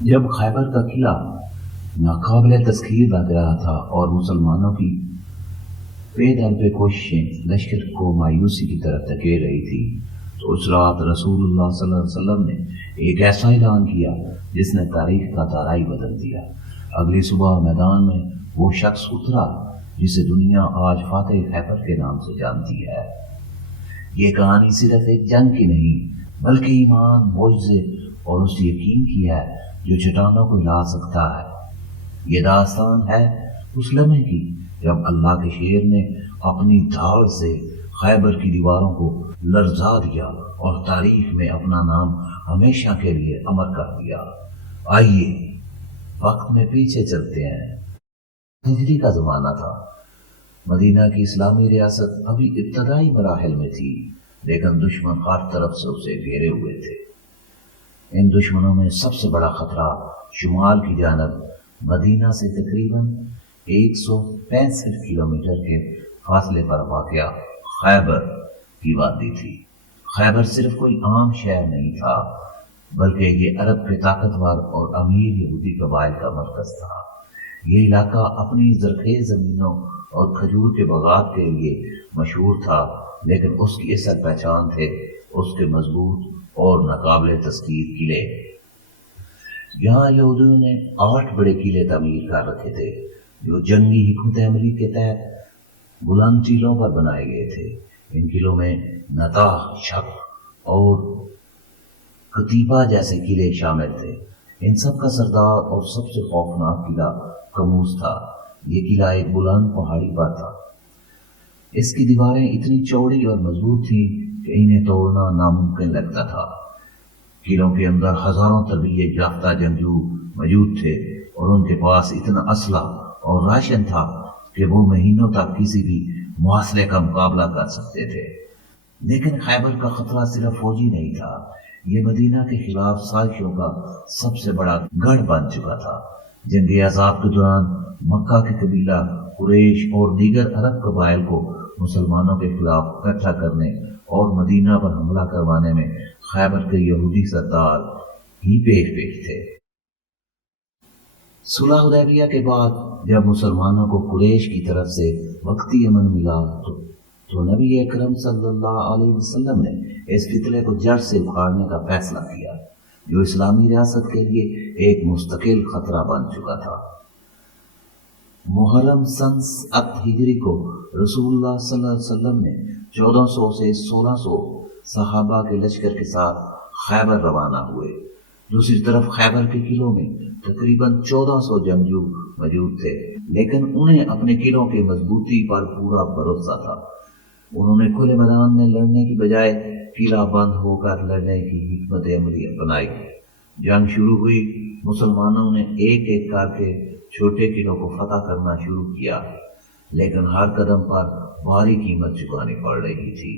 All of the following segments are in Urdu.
جب خیبر کا قلعہ ناقابل تسخیر لگ رہا تھا اور مسلمانوں کی پے در پہ کوششیں لشکر کو مایوسی کی طرف دھکیل رہی تھی، تو اس رات رسول اللہ صلی اللہ علیہ وسلم نے ایک ایسا اعلان کیا جس نے تاریخ کا دائرہ ہی بدل دیا۔ اگلی صبح میدان میں وہ شخص اترا جسے دنیا آج فاتح خیبر کے نام سے جانتی ہے۔ یہ کہانی صرف ایک جنگ کی نہیں بلکہ ایمان، معجزے اور اس یقین کی ہے جو چٹانوں کو ہلا سکتا ہے۔ یہ داستان ہے اس لمحے کی جب اللہ کے شیر نے اپنی دھاڑ سے خیبر کی دیواروں کو لرزا دیا اور تاریخ میں اپنا نام ہمیشہ کے لیے امر کر دیا۔ آئیے وقت میں پیچھے چلتے ہیں۔ ہجری کا زمانہ تھا۔ مدینہ کی اسلامی ریاست ابھی ابتدائی مراحل میں تھی، لیکن دشمن ہر طرف سے اسے گھیرے ہوئے تھے۔ ان دشمنوں میں سب سے بڑا خطرہ شمال کی جانب مدینہ سے تقریباً 165 کلومیٹر کے فاصلے پر واقع خیبر کی وادی تھی۔ خیبر صرف کوئی عام شہر نہیں تھا، بلکہ یہ عرب کے طاقتور اور امیر یہودی قبائل کا مرکز تھا۔ یہ علاقہ اپنی زرخیز زمینوں اور کھجور کے باغات کے لیے مشہور تھا، لیکن اس کی اصل پہچان تھے اس کے مضبوط اور ناقابل تسخیر قلعے۔ یہاں یہودیوں نے 8 بڑے قلعے تعمیر کر رکھے تھے جو جنگی حکمت عملی کے تحت بلند ٹیلوں پر بنائے گئے تھے۔ ان قلعوں میں نتاح، شق اور قتیبہ جیسے قلعے شامل تھے۔ ان سب کا سردار اور سب سے خوفناک قلعہ قموس تھا۔ یہ قلعہ ایک بلند پہاڑی پر تھا۔ اس کی دیواریں اتنی چوڑی اور مضبوط تھیں کہ انہیں توڑنا ناممکن لگتا تھا۔ قلعوں کے اندر ہزاروں تربیت یافتہ جنگجو موجود تھے اور ان کے پاس اتنا اسلحہ اور راشن تھا کہ وہ مہینوں تک کسی بھی محاصرے کا مقابلہ کر سکتے تھے۔ لیکن خیبر کا خطرہ صرف فوجی نہیں تھا، یہ مدینہ کے خلاف سازشوں کا سب سے بڑا گڑھ بن چکا تھا۔ جنگ احزاب کے دوران مکہ کے قبیلہ قریش اور دیگر عرب قبائل کو مسلمانوں کے خلاف اکٹھا کرنے اور مدینہ پر حملہ کروانے میں خیبر کے یہودی سردار ہی پیش تھے۔ صلح حدیبیہ کے بعد جب مسلمانوں کو قریش کی طرف سے وقتی امن ملا تو نبی اکرم صلی اللہ علیہ وسلم نے اس فتنے کو جڑ سے اکھاڑنے کا فیصلہ کیا جو اسلامی ریاست کے لیے ایک مستقل خطرہ بن چکا تھا۔ محرم سن 7 ہجری کو رسول اللہ صلی اللہ علیہ وسلم نے 1400 سے 1600 صحابہ کے لشکر کے ساتھ خیبر روانہ ہوئے۔ دوسری طرف خیبر کے قلعوں میں تقریباً 1400 جنگجو موجود تھے، لیکن انہیں اپنے قلعوں کی مضبوطی پر پورا بھروسہ تھا۔ انہوں نے کھلے میدان میں لڑنے کی بجائے قلعہ بند ہو کر لڑنے کی حکمت عملی اپنائی۔ جنگ شروع ہوئی، مسلمانوں نے ایک ایک کر کے چھوٹے قلعوں کو فتح کرنا شروع کیا، لیکن ہر قدم پر بھاری قیمت چکانی پڑ رہی تھی۔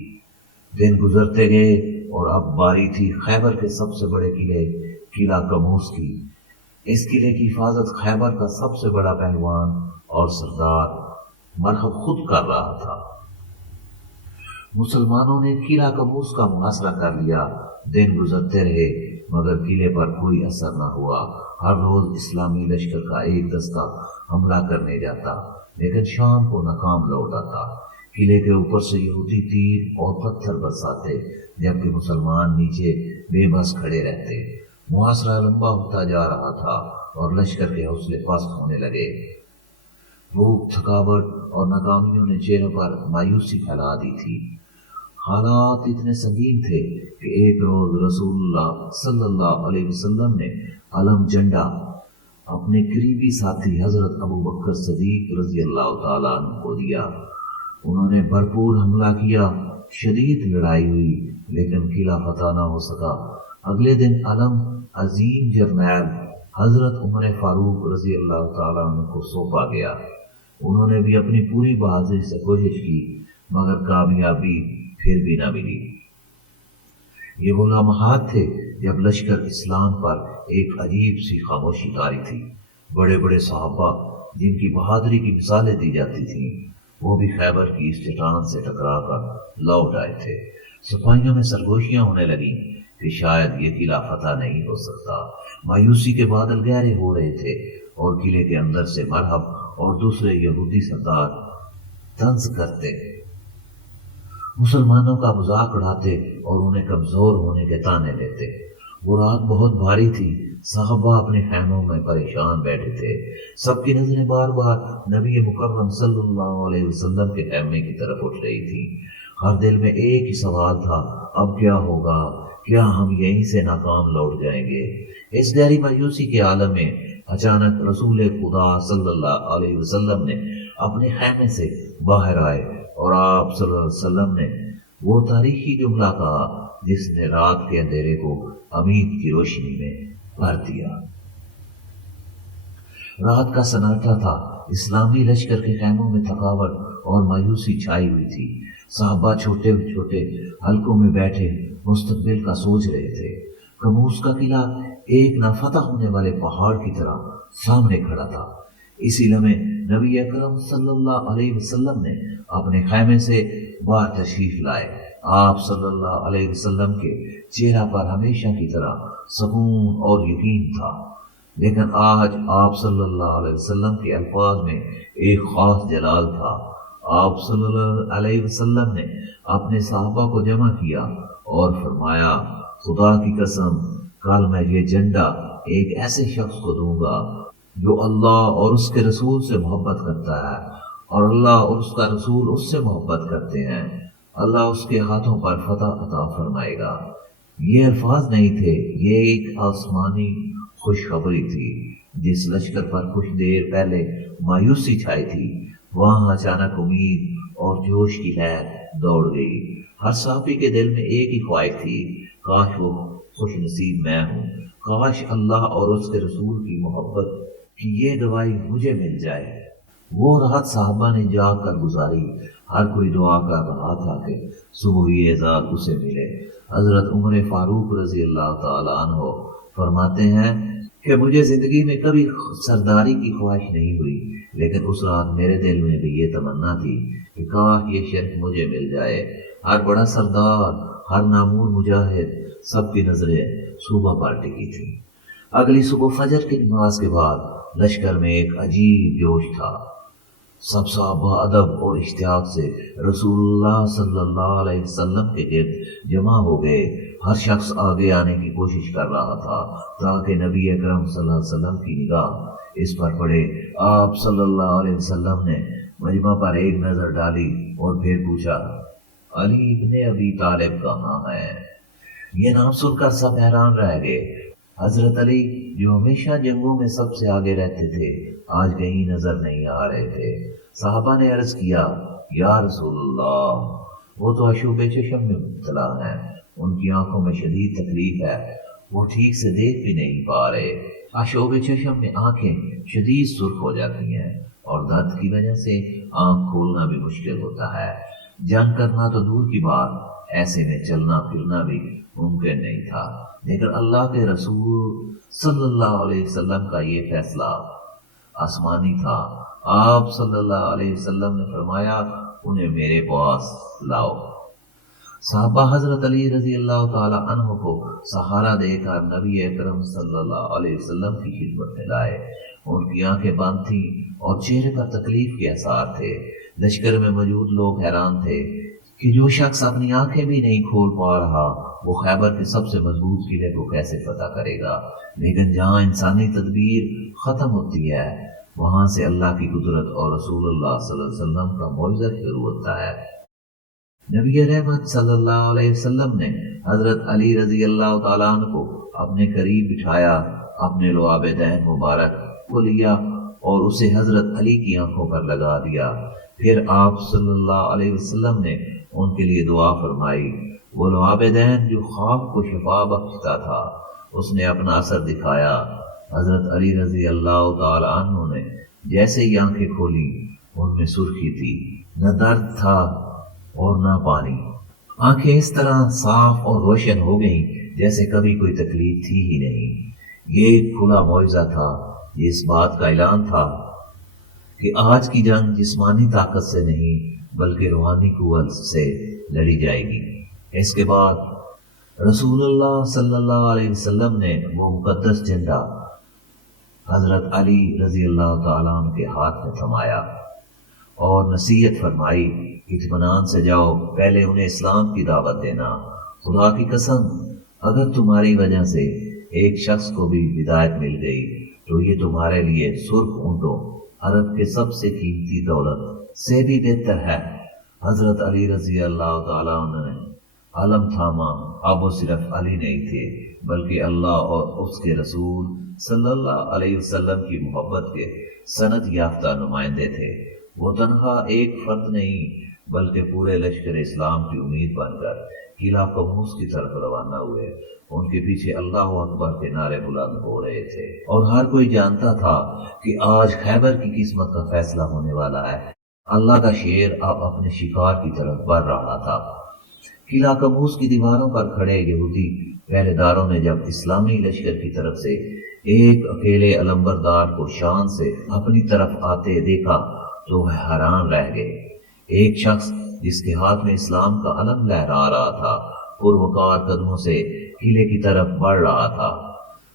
دن گزرتے گئے اور اب باری تھی خیبر کے سب سے بڑے قلعہ قموس کی۔ اس قلعے کی حفاظت خیبر کا سب سے بڑا پہلوان اور سردار مرحب خود کر رہا تھا۔ مسلمانوں نے قلعہ قموس کا محاصرہ کر لیا۔ دن گزرتے رہے مگر قلعے پر کوئی اثر نہ ہوا۔ ہر روز اسلامی لشکر کا ایک دستہ حملہ کرنے جاتا، لیکن شام کو ناکام لوٹ آتا۔ قلعے کے اوپر سے یہودی تیر اور پتھر برساتے، جبکہ مسلمان نیچے بے بس کھڑے رہتے۔ محاصرہ لمبا ہوتا جا رہا تھا اور لشکر کے حوصلے پست ہونے لگے۔ بھوک، تھکاوٹ اور ناکامیوں نے چہروں پر مایوسی پھیلا دی تھی۔ حالات اتنے سنگین تھے کہ ایک روز رسول اللہ صلی اللہ علیہ وسلم نے علم جھنڈا اپنے قریبی ساتھی حضرت ابو بکر صدیق رضی اللہ تعالیٰ عنہ کو دیا۔ انہوں نے بھرپور حملہ کیا، شدید لڑائی ہوئی، لیکن قلعہ فتح نہ ہو سکا۔ اگلے دن علم عظیم جرنیل حضرت عمر فاروق رضی اللہ تعالیٰ عنہ کو سونپا گیا۔ انہوں نے بھی اپنی پوری بہادری سے کوشش کی، مگر کامیابی پھر بھی نہ ملی۔ یہ وہ لمحات تھے جب لشکر اسلام پر ایک عجیب سی خاموشی طاری تھی۔ بڑے بڑے صحابہ جن کی بہادری کی مثالیں دی جاتی تھیں، وہ بھی خیبر کی اس چٹان سے ٹکرا کر لوٹ آئے تھے۔ سپاہیوں میں سرگوشیاں ہونے لگیں کہ شاید یہ قلعہ فتح نہیں ہو سکتا۔ مایوسی کے بادل گہرے ہو رہے تھے اور قلعے کے اندر سے مرحب اور دوسرے یہودی سردار طنز کرتے، مسلمانوں کا مذاق اڑاتے اور انہیں کمزور ہونے کے طعنے دیتے۔ وہ رات بہت بھاری تھی، صحابہ اپنے خیموں میں پریشان بیٹھے تھے۔ سب کی نظریں بار بار نبی مکرم صلی اللہ علیہ وسلم کے خیمے کی طرف اٹھ رہی تھی۔ ہر دل میں ایک ہی سوال تھا، اب کیا ہوگا؟ کیا ہم یہیں سے ناکام لوٹ جائیں گے؟ اس گہری مایوسی کے عالم میں اچانک رسول خدا صلی اللہ علیہ وسلم نے اپنے خیمے سے باہر آئے اور آپ صلی اللہ علیہ وسلم نے وہ تاریخی جملہ کہا جس نے رات کے اندھیرے کو امید کی روشنی میں بھر دیا۔ رات کا سناٹا تھا، اسلامی لشکر کے خیموں میں تھکاوٹ اور مایوسی چھائی ہوئی تھی۔ صحابہ چھوٹے چھوٹے حلقوں میں بیٹھے مستقبل کا سوچ رہے تھے۔ کموس کا قلعہ ایک نافتح ہونے والے پہاڑ کی طرح سامنے کھڑا تھا۔ اسی لمحے نبی اکرم صلی اللہ علیہ وسلم نے اپنے خیمے سے باہر تشریف لائے۔ آپ صلی اللہ علیہ وسلم کے چہرہ پر ہمیشہ کی طرح سکون اور یقین تھا، لیکن آج آپ صلی اللہ علیہ وسلم کے الفاظ میں ایک خاص جلال تھا۔ آپ صلی اللہ علیہ وسلم نے اپنے صحابہ کو جمع کیا اور فرمایا، خدا کی قسم، کل میں یہ جھنڈا ایک ایسے شخص کو دوں گا جو اللہ اور اس کے رسول سے محبت کرتا ہے اور اللہ اور اس کا رسول اس سے محبت کرتے ہیں۔ اللہ اس کے ہاتھوں پر فتح عطا فرمائے گا۔ یہ الفاظ نہیں تھے، یہ ایک آسمانی خوشخبری تھی۔ جس لشکر پر کچھ دیر پہلے مایوسی چھائی تھی، وہاں اچانک امید اور جوش کی لہر دوڑ گئی۔ ہر صحابی کے دل میں ایک ہی خواہش تھی، کاش وہ خوش نصیب میں ہوں، کاش اللہ اور اس کے رسول کی محبت کی یہ گواہی مجھے مل جائے۔ وہ رات صحابہ نے جاگ کر گزاری، ہر کوئی دعا کر رہا تھا کہ صبح اعزاز اسے ملے۔ حضرت عمر فاروق رضی اللہ تعالیٰ عنہ فرماتے ہیں کہ مجھے زندگی میں کبھی سرداری کی خواہش نہیں ہوئی، لیکن اس رات میرے دل میں بھی یہ تمنا تھی کہ کاش یہ شرف مجھے مل جائے۔ ہر بڑا سردار، ہر نامور مجاہد، سب کی نظریں صوبہ پر ٹکی تھی۔ اگلی صبح فجر کی نماز کے بعد لشکر میں ایک عجیب جوش تھا۔ سب صحابہ ادب اور اشتیاق سے رسول اللہ صلی اللہ علیہ وسلم کے گرد جمع ہو گئے۔ ہر شخص آگے آنے کی کوشش کر رہا تھا تاکہ نبی اکرم صلی اللہ علیہ وسلم کی نگاہ اس پر پڑے۔ آپ صلی اللہ علیہ وسلم نے مجمع پر ایک نظر ڈالی اور پھر پوچھا، علی ابن ابی طالب کہاں ہے؟ یہ نام سن کر سب حیران رہ گئے۔ حضرت علی جو ہمیشہ جنگوں میں سب سے آگے رہتے تھے، آج کہیں نظر نہیں آ رہے تھے۔ صحابہ نے عرض کیا، یا رسول اللہ، وہ تو عشوب چشم میں مبتلا ہیں، ان کی آنکھوں میں شدید تکلیف ہے، وہ ٹھیک سے دیکھ بھی نہیں پا رہے۔ عشوب چشم میں آنکھیں شدید سرخ ہو جاتی ہیں اور درد کی وجہ سے آنکھ کھولنا بھی مشکل ہوتا ہے۔ جنگ کرنا تو دور کی بات، ایسے میں چلنا پھرنا بھی ممکن نہیں تھا، لیکن اللہ کے رسول صلی اللہ علیہ وسلم کا یہ فیصلہ آسمانی تھا۔ آپ صلی اللہ علیہ وسلم نے فرمایا، انہیں میرے پاس لاؤ۔ صحابہ حضرت علی رضی اللہ تعالی عنہ کو سہارا دے کر نبی اکرم صلی اللہ علیہ وسلم کی خدمت میں لائے۔ ان کی آنکھیں بند تھیں اور چہرے پر تکلیف کے آثار تھے۔ لشکر میں موجود لوگ حیران تھے کہ جو شخص اپنی آنکھیں بھی نہیں کھول پا رہا، وہ خیبر کے سب سے مضبوط قلعے کو کیسے فتح کرے گا؟ لیکن جہاں انسانی تدبیر ختم ہوتی ہے، وہاں سے اللہ کی قدرت اور رسول اللہ صلی اللہ علیہ وسلم کا معجزہ شروع ہوتا ہے۔ نبی رحمت صلی اللہ علیہ وسلم نے حضرت علی رضی اللہ تعالیٰ عنہ کو اپنے قریب بٹھایا، اپنے لعاب دہن مبارک کو لیا اور اسے حضرت علی کی آنکھوں پر لگا دیا۔ پھر آپ صلی اللہ علیہ وسلم نے ان کے لیے دعا فرمائی۔ وہ لعاب دہن جو خواب کو شفا بخشتا تھا، اس نے اپنا اثر دکھایا۔ حضرت علی رضی اللہ تعالی عنہ نے جیسے ہی آنکھیں کھولی، ان میں سرخی تھی، نہ درد تھا اور نہ پانی۔ آنکھیں اس طرح صاف اور روشن ہو گئیں جیسے کبھی کوئی تکلیف تھی ہی نہیں۔ یہ ایک کھلا معجزہ تھا، یہ اس بات کا اعلان تھا کہ آج کی جنگ جسمانی طاقت سے نہیں بلکہ روحانی قوت سے لڑی جائے گی۔ اس کے بعد رسول اللہ صلی اللہ علیہ وسلم نے وہ مقدس جھنڈا حضرت علی رضی اللہ تعالیٰ عنہ کے ہاتھ میں تھمایا اور نصیحت فرمائی، اطمینان سے جاؤ، پہلے انہیں اسلام کی دعوت دینا، خدا کی قسم اگر تمہاری وجہ سے ایک شخص کو بھی ہدایت مل گئی تو یہ تمہارے لیے سرخ اونٹوں، عرب کے سب سے قیمتی دولت سے بھی بہتر ہے۔ حضرت علی رضی اللہ تعالیٰ عنہ نے علم تھاما۔ اب وہ صرف علی نہیں تھے بلکہ اللہ اور اس کے رسول صلی اللہ علیہ وسلم کی محبت کے سند یافتہ نمائندے تھے۔ وہ تنہا ایک فرد نہیں بلکہ پورے لشکر اسلام کی امید بن کر قلعہ قموس کی طرف روانہ ہوئے۔ ان کے پیچھے اللہ اکبر کے نعرے بلند ہو رہے تھے اور ہر کوئی جانتا تھا کہ آج خیبر کی قسمت کا فیصلہ ہونے والا ہے۔ اللہ کا شیر اب اپنے شکار کی طرف بڑھ رہا تھا۔ قلعہ قموس کی دیواروں پر کھڑے یہودی پہرے داروں نے جب اسلامی لشکر کی طرف سے ایک اکیلے علمبردار کو شان سے اپنی طرف آتے دیکھا تو وہ حیران رہ گئے۔ ایک شخص جس کے ہاتھ میں اسلام کا علم لہرا رہا تھا پروکار قدموں سے قلعے کی طرف بڑھ رہا تھا۔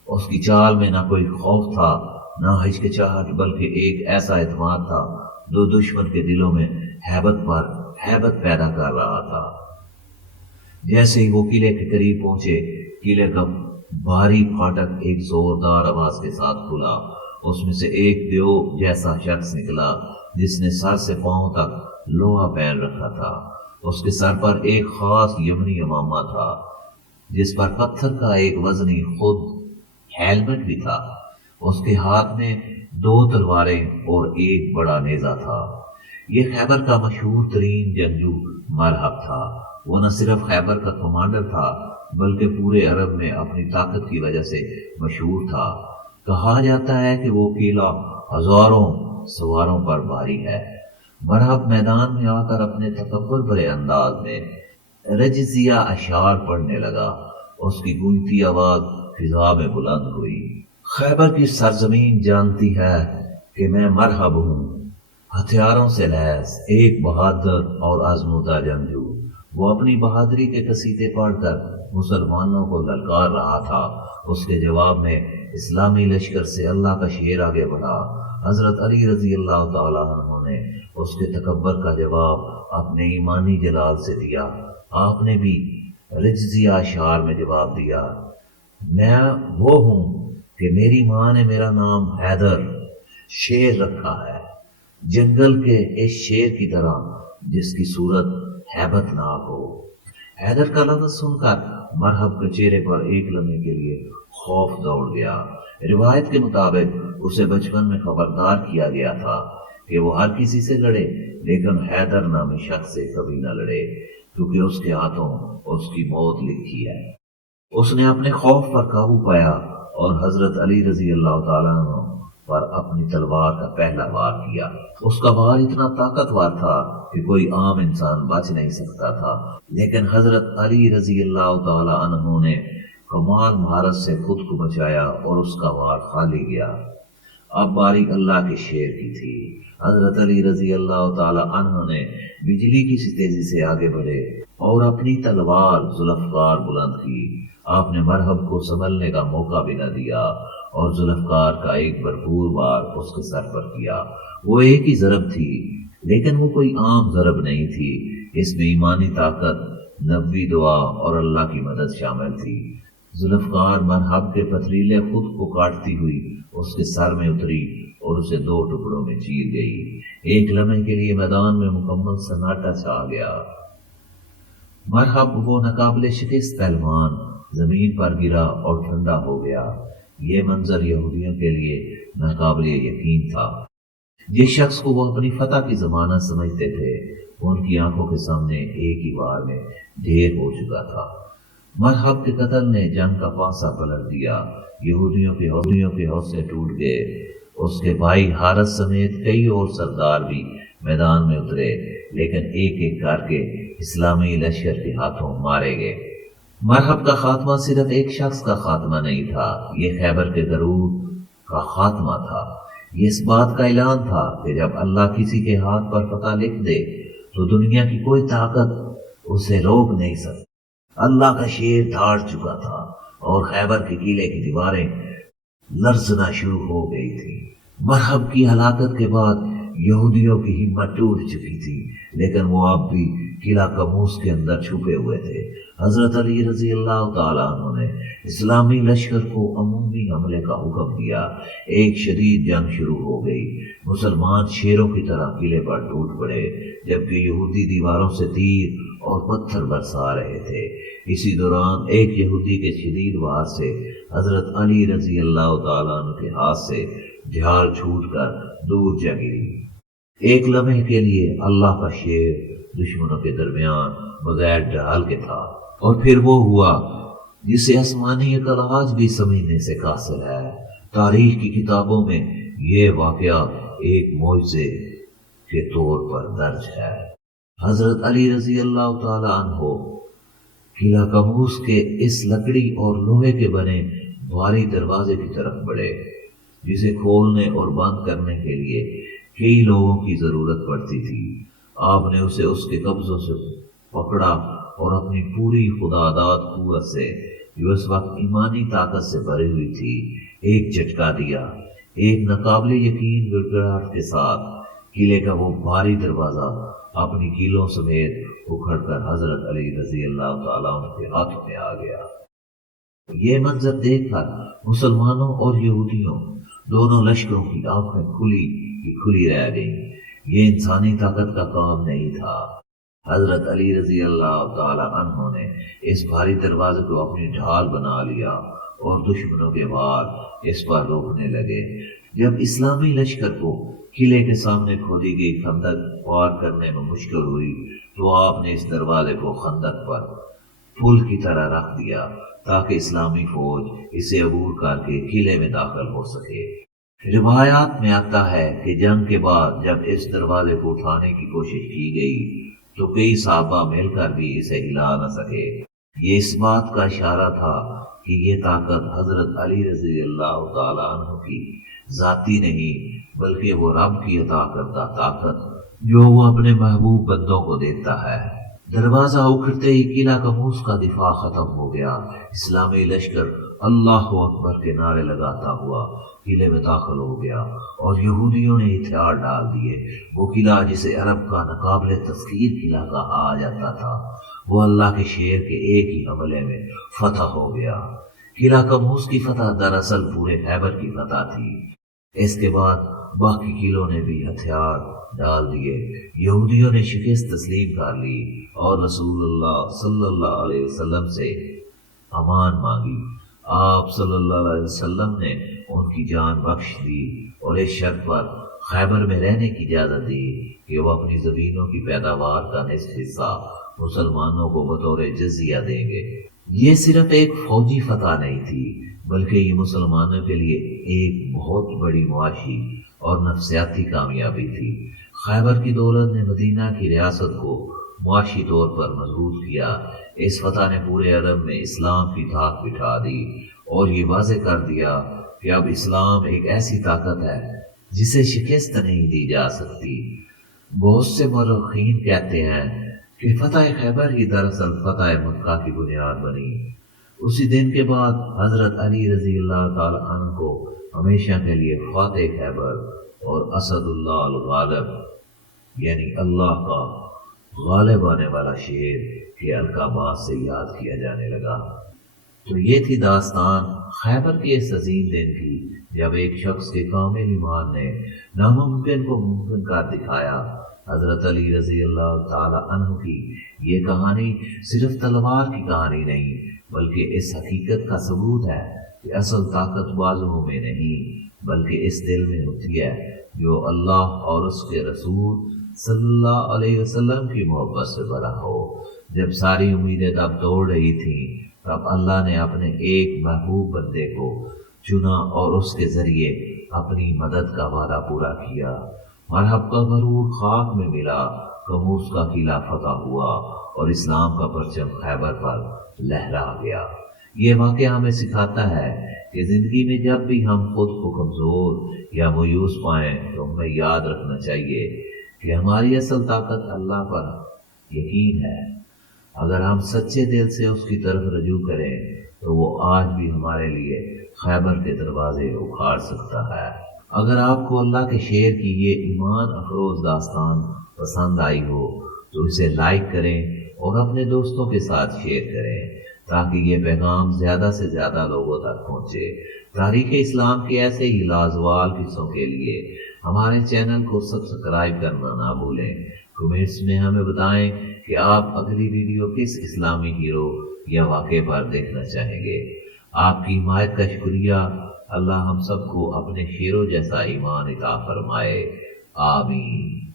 اس کی چال میں نہ کوئی خوف تھا نہ ہچکچاہٹ، بلکہ ایک ایسا اعتماد تھا جو دشمن کے دلوں میں ہیبت پر ہیبت پیدا کر رہا تھا۔ جیسے ہی وہ قلعے کے قریب پہنچے، قلعے کا بھاری پھاٹک ایک زوردار آواز کے ساتھ کھلا۔ اس میں سے ایک دیو جیسا شخص نکلا جس نے سر سے پاؤں تک لوہا پہن رکھا تھا۔ اس کے سر پر ایک خاص یمنی امامہ تھا جس پر پتھر کا ایک وزنی خود ہیلمٹ بھی تھا۔ اس کے ہاتھ میں 2 تلواریں اور ایک بڑا نیزہ تھا۔ یہ خیبر کا مشہور ترین جنگجو مرحب تھا۔ وہ نہ صرف خیبر کا کمانڈر تھا بلکہ پورے عرب میں اپنی طاقت کی وجہ سے مشہور تھا۔ کہا جاتا ہے کہ وہ قلعہ ہزاروں سواروں پر بھاری ہے۔ مرحب میدان میں آ کر اپنے تکبر بھرے انداز میں رجزیہ اشعار پڑھنے لگا۔ اس کی گونجتی آواز فضا میں بلند ہوئی۔ خیبر کی سرزمین جانتی ہے کہ میں مرحب ہوں، ہتھیاروں سے لیس ایک بہادر اور آزمودہ جنگجو۔ وہ اپنی بہادری کے قصیدے پڑھ کر مسلمانوں کو للکار رہا تھا۔ اس کے جواب میں اسلامی لشکر سے اللہ کا شیر آگے بڑھا۔ حضرت علی رضی اللہ تعالیٰ عنہ نے اس کے تکبر کا جواب اپنے ایمانی جلال سے دیا۔ آپ نے بھی رجزیہ اشعار میں جواب دیا، میں وہ ہوں کہ میری ماں نے میرا نام حیدر شیر رکھا ہے، جنگل کے اس شیر کی طرح جس کی صورت ہیبت ناک ہو۔ حیدر کا لفظ سن کر مرحب کے چہرے پر ایک لمحے کے لیے خوف دوڑ گیا۔ روایت کے مطابق اسے بچپن میں خبردار کیا گیا تھا کہ وہ ہر کسی سے لڑے لیکن حیدر نامی شخص سے کبھی نہ لڑے کیونکہ اس کے ہاتھوں اس کی موت لکھی ہے۔ اس نے اپنے خوف پر قابو پایا اور حضرت علی رضی اللہ تعالیٰ عنہ پر اپنی تلوار کا پہلا وار کیا۔ اس کا وار اتنا طاقتور تھا کہ کوئی عام انسان بچ نہیں سکتا تھا، لیکن حضرت علی رضی اللہ تعالیٰ عنہ نے کمال مہارت سے خود کو بچایا اور اس کا وار خالی گیا۔ اب باری اللہ کے شیر کی تھی۔ حضرت علی رضی اللہ تعالیٰ عنہ نے بجلی کی سی تیزی سے آگے بڑھے اور اپنی تلوار ذوالفقار بلند کی۔ آپ نے مرحب کو سنبھلنے کا موقع بھی نہ دیا اور ذوالفقار کا ایک بھرپور وار اس کے سر پر کیا۔ وہ ایک ہی ضرب تھی لیکن وہ کوئی عام ضرب نہیں تھی، اس میں ایمانی طاقت، نبوی دعا اور اللہ کی مدد شامل تھی۔ ذوالفقار مرحب کے پتھریلے خود کو کاٹتی ہوئی اس کے سر میں اتری اور اسے 2 ٹکڑوں میں چیر گئی۔ ایک لمحے کے لیے میدان میں مکمل سناٹا چھا گیا۔ مرحب وہ ناقابل شکست پہلوان زمین پر گرا اور ٹھنڈا ہو گیا۔ یہ منظر یہودیوں کے لیے ناقابل یقین تھا۔ جس شخص کو وہ اپنی فتح کی ضمانت سمجھتے تھے ان کی آنکھوں کے سامنے ایک ہی وار میں ڈھیر ہو چکا تھا۔ مرحب کے قتل نے جنگ کا پانسا پلٹ دیا۔ یہودیوں کے حوصلے ٹوٹ گئے۔ اس کے بھائی حارث سمیت کئی اور سردار بھی میدان میں اترے لیکن ایک ایک کر کے اسلامی لشکر کے ہاتھوں مارے گئے۔ مرحب کا خاتمہ صرف ایک شخص کا خاتمہ نہیں تھا، یہ خیبر کے غرور کا خاتمہ تھا۔ یہ اس بات کا اعلان تھا کہ جب اللہ کسی کے ہاتھ پر فتح لکھ دے تو دنیا کی کوئی طاقت اسے روک نہیں سکتی۔ اللہ کا شیر دھاڑ چکا تھا اور خیبر کے قلعے کی دیواریں لرزنا شروع ہو گئی تھی۔ مرحب کی ہلاکت کے بعد یہودیوں کی ہمت ٹوٹ چکی تھی، لیکن وہ اب بھی قلعہ قموس کے اندر چھپے ہوئے تھے۔ حضرت علی رضی اللہ تعالیٰ عنہ نے اسلامی لشکر کو عمومی حملے کا حکم دیا۔ ایک شدید جنگ شروع ہو گئی۔ مسلمان شیروں کی طرح قلعے پر ٹوٹ پڑے، جبکہ یہودی دیواروں سے تیر اور پتھر برسا رہے تھے۔ اسی دوران ایک یہودی کے شدید وار سے حضرت علی رضی اللہ تعالیٰ عنہ کے ہاتھ سے ڈھال چھوٹ کر دور جا گری۔ ایک لمحے کے لیے اللہ کا شیر دشمنوں کے درمیان بغیر ڈھال کے تھا، اور پھر وہ ہوا جسے آسمانی عقل آج بھی سمجھنے سے قاصر ہے۔ تاریخ کی کتابوں میں یہ واقعہ ایک معجزے کے طور پر درج ہے۔ حضرت علی رضی اللہ تعالی عنہ قلعہ قموس کے اس لکڑی اور لوہے کے بنے بھاری دروازے کی طرف بڑھے، جسے کھولنے اور بند کرنے کے لیے کئی لوگوں کی ضرورت پڑتی تھی۔ آپ نے اسے اس کے قبضوں سے پکڑا اور اپنی پوری خداداد قوت سے، جو اس وقت ایمانی طاقت سے بھری ہوئی تھی، ایک جھٹکا دیا۔ ایک ناقابل یقین گڑگڑاہٹ کے ساتھ قلعے کا وہ بھاری دروازہ اپنی کیلوں سمیت اکھڑ کر حضرت علی رضی اللہ تعالیٰ عنہ کے ہاتھوں میں آ گیا۔ یہ منظر دیکھ کر مسلمانوں اور یہودیوں دونوں لشکروں کی آنکھیں کھلی رہ گئیں۔ یہ انسانی طاقت کا کام نہیں تھا۔ حضرت علی رضی اللہ تعالی عنہ نے اس بھاری دروازے کو اپنی ڈھال بنا لیا اور دشمنوں کے وار اس پر روکنے لگے۔ جب اسلامی لشکر کو قلعے کے سامنے کھودی گئی خندق پار کرنے میں مشکل ہوئی تو آپ نے اس دروازے کو خندق پر پل کی طرح رکھ دیا تاکہ اسلامی فوج اسے عبور کر کے قلعے میں داخل ہو سکے۔ روایات میں آتا ہے کہ جنگ کے بعد جب اس دروازے کو اٹھانے کی کوشش کی گئی تو کئی صحابہ مل کر بھی اسے ہلا نہ سکے۔ یہ اس بات کا اشارہ تھا کہ یہ طاقت حضرت علی رضی اللہ تعالیٰ عنہ کی ذاتی نہیں، بلکہ وہ رب کی عطا کردہ طاقت جو وہ اپنے محبوب بندوں کو دیتا ہے۔ دروازہ اکھڑتے ہی قلعہ قموس کا دفاع ختم ہو گیا۔ اسلامی لشکر اللہ اکبر کے نعرے لگاتا ہوا قلعے میں داخل ہو گیا اور یہودیوں نے ہتھیار ڈال دیے۔ وہ قلعہ جسے عرب کا ناقابل تسخیر قلعہ کہا جاتا تھا، وہ اللہ کے شیر کے ایک ہی حملے میں فتح ہو گیا۔ قلعہ قموس کی فتح دراصل پورے خیبر کی فتح تھی۔ اس کے بعد باقی قلعوں نے بھی ہتھیار ڈال دیے۔ یہودیوں نے شکست تسلیم کر لی اور رسول اللہ صلی اللہ علیہ وسلم سے امان مانگی۔ آپ صلی اللہ علیہ وسلم نے ان کی جان بخش دی اور اس شرط پر خیبر میں رہنے کی اجازت دی کہ وہ اپنی زمینوں کی پیداوار کا نصف حصہ مسلمانوں کو بطور جزیہ دیں گے۔ یہ صرف ایک فوجی فتح نہیں تھی، بلکہ یہ مسلمانوں کے لیے ایک بہت بڑی معاشی اور نفسیاتی کامیابی تھی۔ خیبر کی دولت نے مدینہ کی ریاست کو معاشی طور پر مضبوط کیا۔ اس فتح نے پورے عرب میں اسلام کی دھاک بٹھا دی اور یہ واضح کر دیا کہ اب اسلام ایک ایسی طاقت ہے جسے شکست نہیں دی جا سکتی۔ بہت سے مورخین کہتے ہیں کہ فتح خیبر ہی دراصل فتح مکہ کی بنیاد بنی۔ اسی دن کے بعد حضرت علی رضی اللہ تعالی عنہ کو ہمیشہ کے لیے فاتح خیبر اور اسد اللہ الغالب، یعنی اللہ کا غالب آنے والا شیر کے القابات سے یاد کیا جانے لگا۔ تو یہ تھی داستان خیبر کے اس عظیم دن کی، جب ایک شخص کے کامل ایمان نے ناممکن کو ممکن کر دکھایا۔ حضرت علی رضی اللہ تعالی عنہ کی یہ کہانی صرف تلوار کی کہانی نہیں، بلکہ اس حقیقت کا ثبوت ہے کہ اصل طاقت بازوؤں میں نہیں، بلکہ اس دل میں ہوتی ہے جو اللہ اور اس کے رسول صلی اللہ علیہ وسلم کی محبت سے بھرا ہو۔ جب ساری امیدیں تب توڑ رہی تھیں، تب اللہ نے اپنے ایک محبوب بندے کو چنا اور اس کے ذریعے اپنی مدد کا وعدہ پورا کیا۔ مرحب کا غرور خاک میں ملا، قموس کا قلعہ فتح ہوا اور اسلام کا پرچم خیبر پر لہرا گیا۔ یہ واقعہ ہمیں سکھاتا ہے کہ زندگی میں جب بھی ہم خود کو کمزور یا مایوس پائیں تو ہمیں یاد رکھنا چاہیے کہ ہماری اصل طاقت اللہ پر یقین ہے۔ اگر ہم سچے دل سے اس کی طرف رجوع کریں تو وہ آج بھی ہمارے لیے خیبر کے دروازے اکھاڑ سکتا ہے۔ اگر آپ کو اللہ کے شعر کی یہ ایمان افروز داستان پسند آئی ہو تو اسے لائک کریں اور اپنے دوستوں کے ساتھ شیئر کریں تاکہ یہ پیغام زیادہ سے زیادہ لوگوں تک پہنچے۔ تاریخ اسلام کے ایسے ہی لازوال قصوں کے لیے ہمارے چینل کو سبسکرائب کرنا نہ بھولیں۔ کمنٹس میں ہمیں بتائیں کہ آپ اگلی ویڈیو کس اسلامی ہیرو یا واقعے پر دیکھنا چاہیں گے۔ آپ کی حمایت کا شکریہ۔ اللہ ہم سب کو اپنے شیروں جیسا ایمان عطا فرمائے، آمین۔